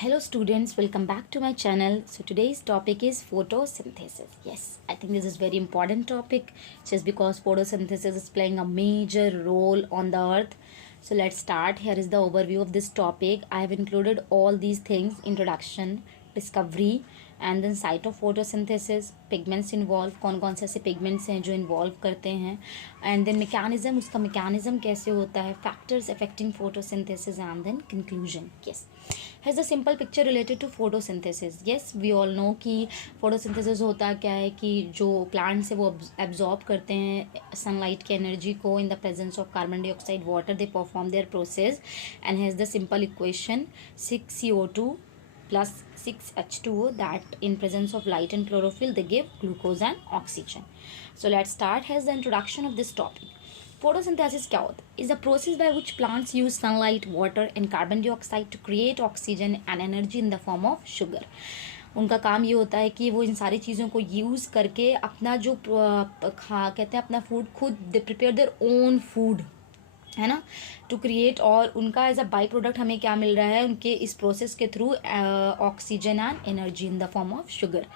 Hello students, welcome back to my channel. So today's topic is photosynthesis. Yes, I think this is very important topic just because photosynthesis is playing a major role on the earth. So let's start. Here is the overview of this topic. I have included all these things: introduction, discovery, and then site of photosynthesis, pigments involve, कौन कौन से ऐसे pigments हैं जो involve करते हैं, and then mechanism, उसका mechanism कैसे होता है, factors affecting photosynthesis, and then conclusion. Yes, has a simple picture related to photosynthesis. Yes, we all know कि फोटोसिंथेसिस होता क्या है कि जो प्लांट्स है वो एब्जॉर्ब करते हैं सनलाइट की एनर्जी को in the presence of carbon dioxide, water. They perform their process and has the simple equation 6CO2 plus 6H2O, that in presence of light and chlorophyll they give glucose and oxygen. So let's start. Has the introduction of this topic. Photosynthesis क्या होता है? Is a process by which plants use sunlight, water and carbon dioxide to create oxygen and energy in the form of sugar. उनका काम ये होता है कि वो इन सारी चीज़ों को यूज़ करके अपना जो कहते हैं अपना फूड खुद they prepare their own food, है ना, टू क्रिएट. और उनका एज अ बाई प्रोडक्ट हमें क्या मिल रहा है उनके इस प्रोसेस के through? Oxygen and energy in the form of sugar.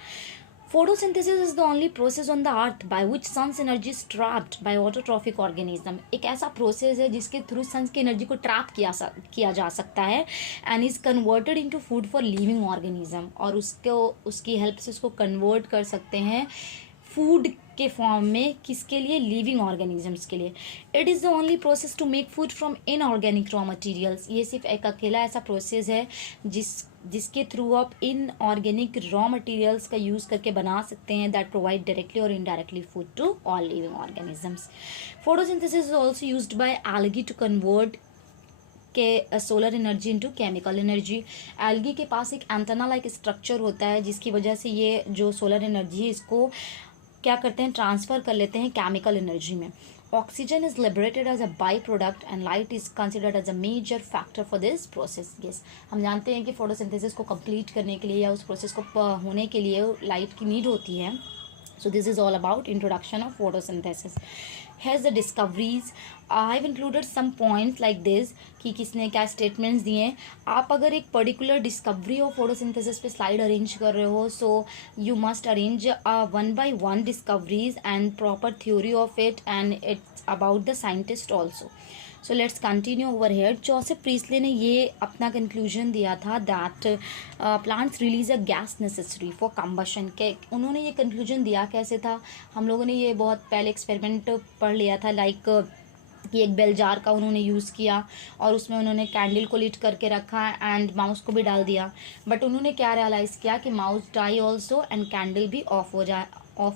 Photosynthesis is the only process on the earth by which sun's energy is trapped by autotrophic organism. एक ऐसा process है जिसके थ्रू सन्स की एनर्जी को trap किया जा सकता है and is converted into food for living organism. और उसकी हेल्प से उसको कन्वर्ट कर सकते हैं फूड के फॉर्म में. किसके लिए? लिविंग ऑर्गेनिजम्स के लिए. It is the only process to make food from inorganic raw materials. ये सिर्फ एक अकेला ऐसा प्रोसेस है जिसके थ्रू आप इनऑर्गेनिक रॉ मटेरियल्स का यूज़ करके बना सकते हैं दैट प्रोवाइड डायरेक्टली और indirectly food to all living organisms. Photosynthesis is also used by algae to convert के solar energy into chemical energy. Algae के पास एक एंटेना लाइक स्ट्रक्चर होता है जिसकी वजह से ये जो सोलर एनर्जी है इसको क्या करते हैं? ट्रांसफ़र कर लेते हैं केमिकल एनर्जी में. Oxygen is liberated as a by product and light is considered as a major factor for this process. Yes, हम जानते हैं कि फोटोसिंथेसिस को कंप्लीट करने के लिए या उस प्रोसेस को होने के लिए लाइट की नीड होती है. So this is all about introduction of photosynthesis. Here's the discoveries. I have included some points like this कि किसने क्या statements दिए. आप अगर एक particular discovery of photosynthesis पे slide arrange कर रहे हो, so you must arrange one by one discoveries and proper theory of it, and it's about the scientist also. So let's continue over here. Joseph Priestley ने ये अपना conclusion दिया था that plants release a gas necessary for combustion. के उन्होंने ये conclusion दिया कैसे था? हम लोगों ने ये बहुत पहले एक्सपेरिमेंट पढ़ लिया था. लाइक कि एक बेल जार का उन्होंने यूज़ किया और उसमें उन्होंने कैंडल को लीट करके रखा एंड माउस को भी डाल दिया. बट उन्होंने क्या रियलाइज़ किया कि mouse die also and candle भी ऑफ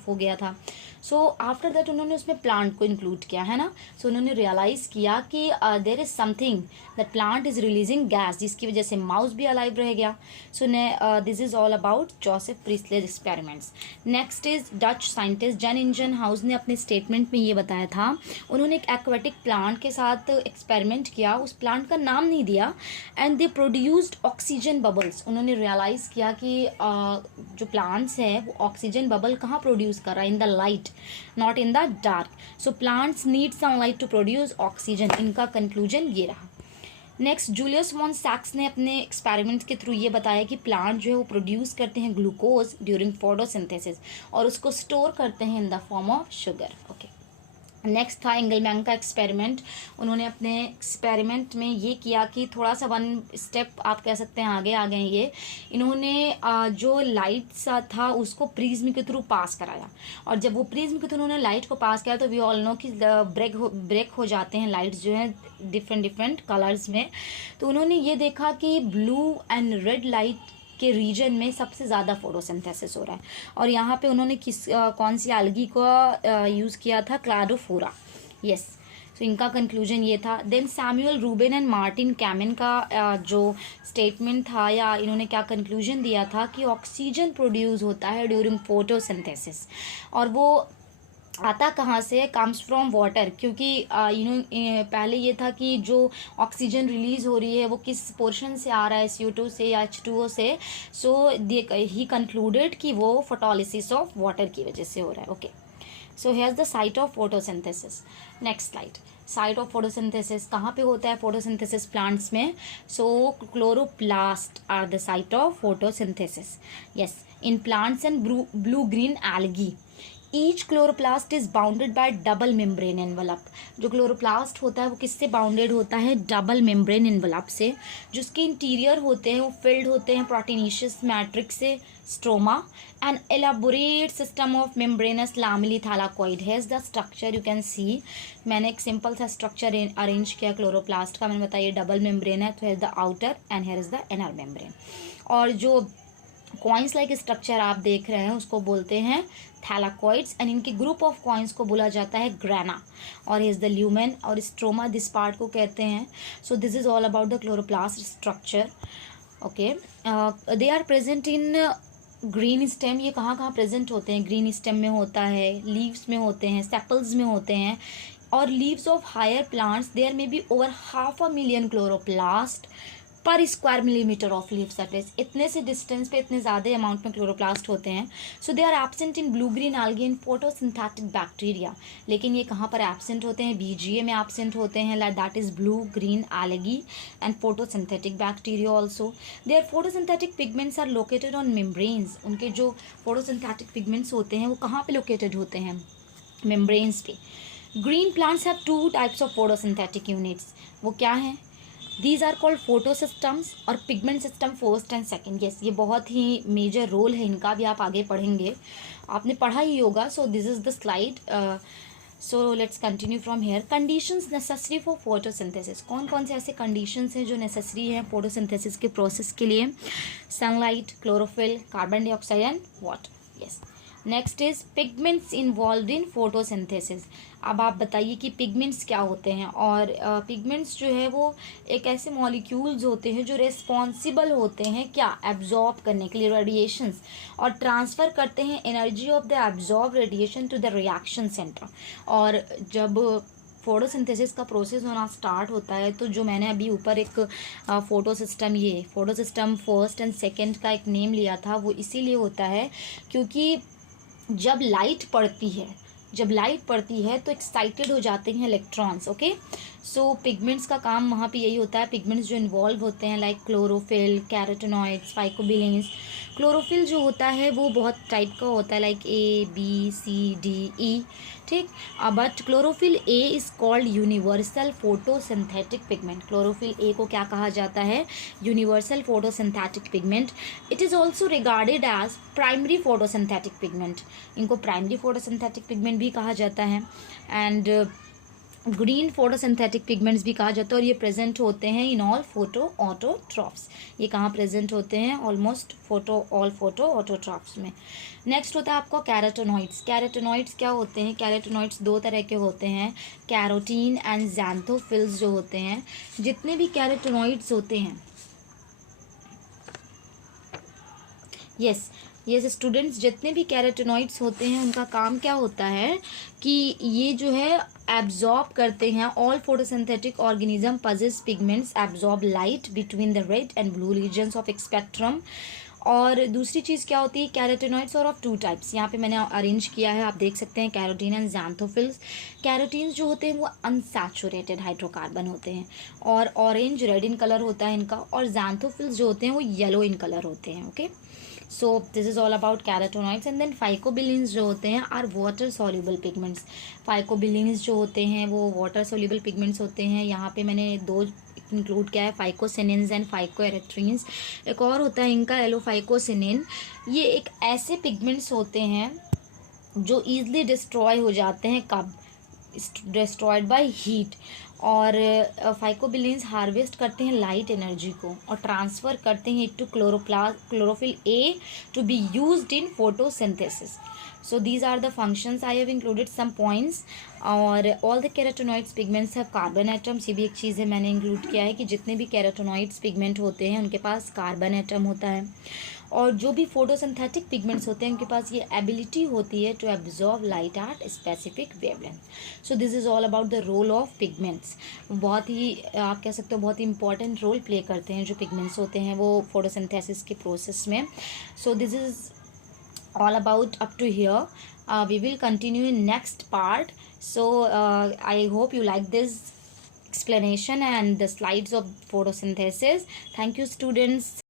हो गया था. सो आफ्टर दैट उन्होंने उसमें प्लांट को इंक्लूड किया, है ना. सो उन्होंने रियलाइज़ किया कि there is something that plant is releasing gas जिसकी वजह से माउस भी अलाइव रह गया. So this is all about Joseph Priestley's experiments. Next is Dutch scientist Jan Ingenhousz ने अपने स्टेटमेंट में ये बताया था. उन्होंने एक एक्वेटिक प्लांट के साथ एक्सपेरिमेंट किया, उस प्लांट का नाम नहीं दिया, and they produced oxygen bubbles. उन्होंने रियलाइज़ किया कि जो प्लांट्स हैं वो ऑक्सीजन बबल कहाँ प्रोड्यूस कर रहा है? In the light, not in the dark. So plants need sunlight to produce oxygen. इनका कंक्लूजन ये रहा. नेक्स्ट, जूलियस वॉन सैक्स ने अपने एक्सपेरिमेंट्स के थ्रू ये बताया कि प्लांट जो है वो प्रोड्यूस करते हैं ग्लूकोज ड्यूरिंग फोटोसिंथेसिस और उसको स्टोर करते हैं इन the form of sugar. Okay. Next था एंगलमैन का एक्सपेरिमेंट. उन्होंने अपने एक्सपेरिमेंट में ये किया कि थोड़ा सा वन स्टेप आप कह सकते हैं आगे आ गए ये. इन्होंने जो लाइट सा था उसको प्रिज्म के थ्रू पास कराया, और जब वो प्रिज्म के थ्रू उन्होंने लाइट को पास किया तो वी ऑल नो कि ब्रेक हो जाते हैं लाइट्स जो हैं डिफरेंट कलर्स में. तो उन्होंने ये देखा कि ब्लू एंड रेड लाइट के रीजन में सबसे ज़्यादा फोटोसिंथेसिस हो रहा है. और यहाँ पे उन्होंने कौन सी एल्गी को यूज़ किया था? क्लाडोफोरा. यस, तो इनका कंक्लूजन ये था. Then Samuel Ruben and Martin Kamen का जो स्टेटमेंट था या इन्होंने क्या कंक्लूजन दिया था कि ऑक्सीजन प्रोड्यूस होता है ड्यूरिंग फोटोसिंथेसिस. और वो आता कहाँ से? Comes from water. क्योंकि पहले ये था कि जो ऑक्सीजन रिलीज़ हो रही है वो किस पोर्शन से आ रहा है? CO2 से या H2O से. सो ही कंक्लूडेड कि वो फोटोलिसिस ऑफ वाटर की वजह से हो रहा है. Okay. So here's the site of photosynthesis. Next slide. Site of photosynthesis कहाँ पे होता है फोटोसिंथेसिस प्लांट्स में? So chloroplast are the site of photosynthesis. Yes, in plants and blue green algae. Each chloroplast is bounded by double membrane envelope. जो chloroplast होता है वो किससे बाउंडेड होता है? डबल मेम्ब्रेन एनवलप से. जिसके इंटीरियर होते हैं वो फिल्ड होते हैं प्रोटीनेशियस मैट्रिक्स से, stroma. An elaborate system of membranous lamellae thylakoid has the structure you can see. मैंने एक सिंपल सा स्ट्रक्चर अरेंज किया क्लोरोप्लास्ट का. मैंने बताया डबल मेम्ब्रेन है, तो here is the outer and here is the inner membrane. और जो कॉइन्स लाइक स्ट्रक्चर आप देख रहे हैं उसको बोलते हैं थैलाकॉइड्स, एंड इनके ग्रुप ऑफ कॉइन्स को बोला जाता है ग्रेना. और इज द ल्यूमेन और स्ट्रोमा दिस पार्ट को कहते हैं. So this is all about the chloroplast structure. Okay, they are present in green stem. ये कहाँ कहाँ प्रेजेंट होते हैं? ग्रीन स्टेम में होता है, लीव्स में होते हैं, सेपल्स में होते हैं. और leaves of higher plants there may be over 500,000 chloroplast per square millimetre of leaf surface. इतने से डिस्टेंस पे इतने ज़्यादा अमाउंट में क्लोरोप्लास्ट होते हैं. So they are absent in blue green algae and photosynthetic bacteria. लेकिन ये कहाँ पर एब्सेंट होते हैं? BGA में एब्सेंट होते हैं, like that is blue green algae and photosynthetic bacteria also. There photosynthetic pigments are located on membranes. उनके जो फोटोसिंथेटिक पिगमेंट्स होते हैं वो कहाँ पे लोकेटेड होते हैं? मेम्ब्रेन्स पे. Green plants have 2 types of photosynthetic units. वो क्या हैं? These are called photo systems और pigment system first and second. Yes, ये बहुत ही मेजर रोल है इनका, भी आप आगे पढ़ेंगे, आपने पढ़ा ही होगा. सो this is the slide. So let's continue from here. Conditions necessary for photosynthesis. कौन कौन से ऐसे कंडीशंस हैं जो नेसेसरी हैं फोटोसिंथेसिस के प्रोसेस के लिए? Sunlight, chlorophyll, carbon dioxide and water. Yes. Next is pigments involve in photosynthesis. अब आप बताइए कि पिगमेंट्स क्या होते हैं. और पिगमेंट्स जो है वो एक ऐसे मॉलिक्यूल्स होते हैं जो रिस्पॉन्सिबल होते हैं क्या? एब्जॉर्ब करने के लिए रेडिएशंस, और ट्रांसफ़र करते हैं energy of the absorb radiation to the reaction centre. और जब फोटोसिंथेसिस का प्रोसेस होना स्टार्ट होता है तो जो मैंने अभी ऊपर एक photo system first and second का एक नेम लिया था, वो इसीलिए होता है क्योंकि जब लाइट पड़ती है तो एक्साइटेड हो जाते हैं इलेक्ट्रॉन्स. ओके, सो पिगमेंट्स का काम वहाँ पे यही होता है. पिगमेंट्स जो इन्वॉल्व होते हैं like chlorophyll, carotenoids, phycobilins. Chlorophyll जो होता है वो बहुत टाइप का होता है, लाइक ABCDE. ठीक, but chlorophyll A is called universal photosynthetic pigment. Chlorophyll A को क्या कहा जाता है? Universal photosynthetic pigment. It is also regarded as primary photosynthetic pigment. इनको प्राइमरी फोटोसिंथेटिक पिगमेंट भी कहा जाता है, एंड ग्रीन फोटोसिंथेटिक पिगमेंट्स भी कहा जाता है. और ये प्रेजेंट होते हैं इन ऑल फोटो ऑटोट्रॉफ्स. ये कहाँ प्रेजेंट होते हैं? ऑलमोस्ट ऑल फोटो ऑटोट्रॉफ्स में. नेक्स्ट होता है आपको कैरोटेनॉइड्स. कैरोटेनॉइड्स क्या होते हैं? कैरोटेनॉइड्स 2 तरह के होते हैं, कैरोटीन एंड ज़ैंथोफिल्स जो होते हैं. जितने भी कैरोटेनॉइड्स होते हैं, यस स्टूडेंट्स, जितने भी कैरोटेनॉइड्स होते हैं उनका काम क्या होता है कि ये जो है एब्जॉर्ब करते हैं. All photosynthetic organism possess pigments absorb light between the red and blue regions of spectrum. और दूसरी चीज़ क्या होती है? कैरोटेनॉइड्स और ऑफ 2 टाइप्स. यहाँ पे मैंने अरेंज किया है, आप देख सकते हैं, कैरोटीन एंड ज़ैंथोफिल्स. कैरोटीन्स जो होते हैं वो अनसैचुरेटेड हाइड्रोकार्बन होते हैं और ऑरेंज रेड इन कलर होता है इनका. और ज़ैंथोफिल्स जो होते हैं वो येलो इन कलर होते हैं. Okay, so this is all about carotenoids. And then phycobilins जो होते हैं are water soluble pigments. Phycobilins जो होते हैं वो वाटर सॉल्युबल पिगमेंट्स होते हैं. यहाँ पे मैंने 2 इंक्लूड किया है, फाइकोसिनिन्स एंड फाइकोएरिथ्रीन्स. एक और होता है इनका एलोफाइकोसिनिन. ये एक ऐसे पिगमेंट्स होते हैं जो ईजिली डिस्ट्रॉय हो जाते हैं. कब? Destroyed by heat. और फाइकोबिलिन्स हार्वेस्ट करते हैं लाइट एनर्जी को और ट्रांसफ़र करते हैं to chlorophyll a to be used in photosynthesis. So these are the functions. I have included some points. और all the carotenoids pigments have carbon atoms. ये भी एक चीज़ है, मैंने इंक्लूड किया है कि जितने भी carotenoids pigment होते हैं उनके पास कार्बन एटम होता है. और जो भी फोटोसिंथेटिक पिगमेंट्स होते हैं उनके पास ये एबिलिटी होती है to absorb light at specific wavelength. So this is all about the role of pigments. बहुत ही आप कह सकते हो बहुत ही इंपॉर्टेंट रोल प्ले करते हैं जो पिगमेंट्स होते हैं वो फोटोसिंथेसिस के प्रोसेस में. सो this is all about up to here. We will continue in next part So I hope you like this explanation and the slides of photosynthesis. Thank you, students.